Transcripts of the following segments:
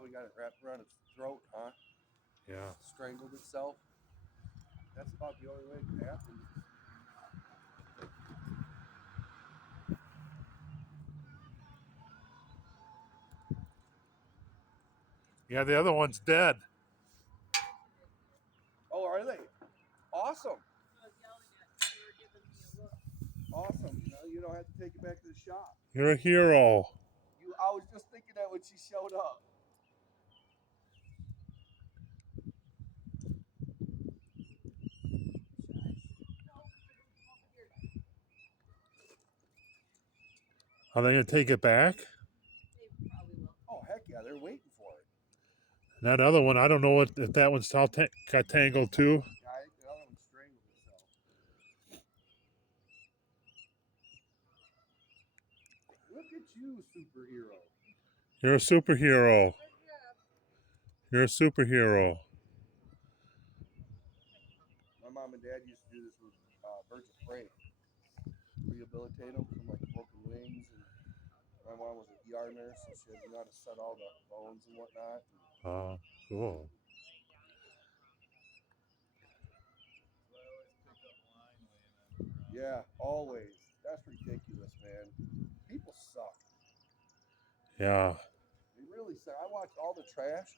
probably got it wrapped around its throat, huh? Yeah. Strangled itself. That's about the only way it could happen. Yeah, the other one's dead. Oh, are they? Awesome. Awesome. Now you don't have to take it back to the shop. You're a hero. I was just thinking that when she showed up. Are they going to take it back? Oh, heck yeah, they're waiting for it. That other one, I don't know if that one's got tangled too. Yeah, I think the other one strangled itself. Look at you, superhero. You're a superhero. You're a superhero. My mom and dad used to do this with birds of prey. Rehabilitate them from like broken wings. And my mom was an ER nurse, so she had to know how to set all the bones and whatnot. Oh, cool. Yeah, always. That's ridiculous, man. People suck. Yeah. They really suck. I watch all the trash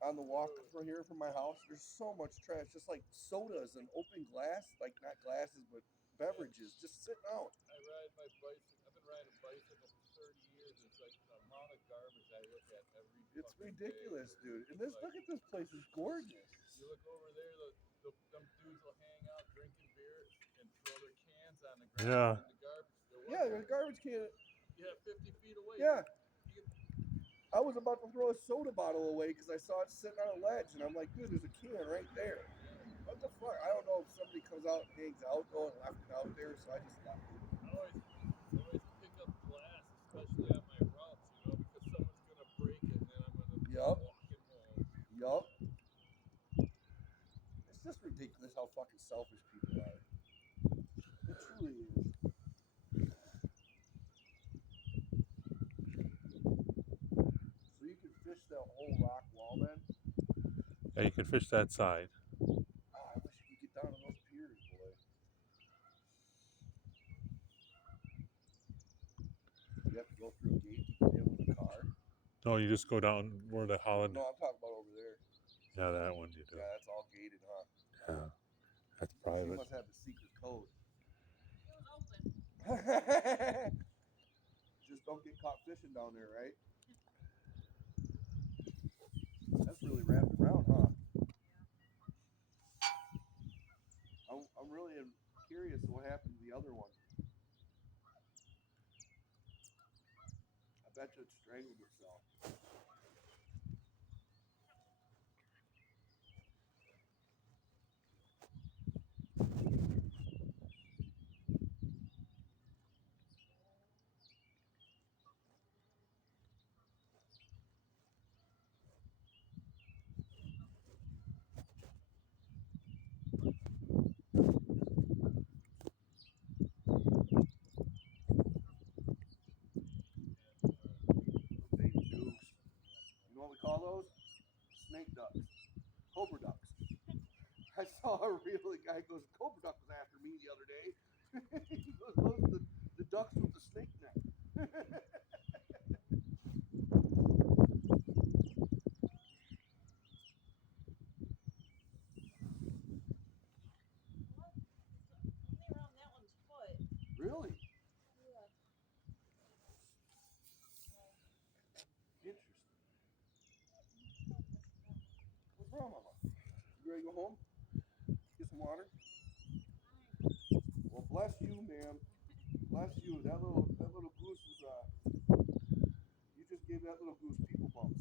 on the walk from here from my house. There's so much trash, just like sodas and open glass, like not glasses, but beverages, just sitting out. I ride my bicycle. I've been riding a bicycle for 30 years. It's like the amount of garbage I look at every It's fucking ridiculous, day. dude. And this, Like, look at this place. It's gorgeous. you look over there, them dudes will hang out drinking beer and throw their cans on the ground Yeah. in the garbage. Yeah, there's a garbage can. Yeah, 50 feet away. Yeah. I was about to throw a soda bottle away because I saw it sitting on a ledge, and I'm like, dude, there's a can right there. What the fuck? I don't know if somebody comes out and hangs out though and left it out there, so I just left it. I always pick up glass, especially on my routes, because someone's gonna break it and then I'm gonna be walking home. Yup. It's just ridiculous how fucking selfish people are. It truly is. So you can fish that whole rock wall then? Yeah, you can fish that side. Oh, I wish you could get down to those piers, boy. You have to go through a gate to get in with a car. No, you just go down where the Holland. No, I'm talking about over there. Yeah, that one you do. Yeah, that's all gated, huh? Yeah, that's She private. must have the secret code. Just don't get caught fishing down there, right? That's really wrapped around, huh? I'm really curious what happened to the other one. I bet you it strangled itself. Baby goose. You know what we call those? Snake ducks. Cobra ducks. I saw a reel. The guy goes, Cobra duck was after me the other day. He goes, those are the ducks with the snake neck. Really? Interesting. What's wrong, Mama? You ready to go home? Get some water? Well, bless you, ma'am. Bless you. That little goose is you just gave that little goose people bumps.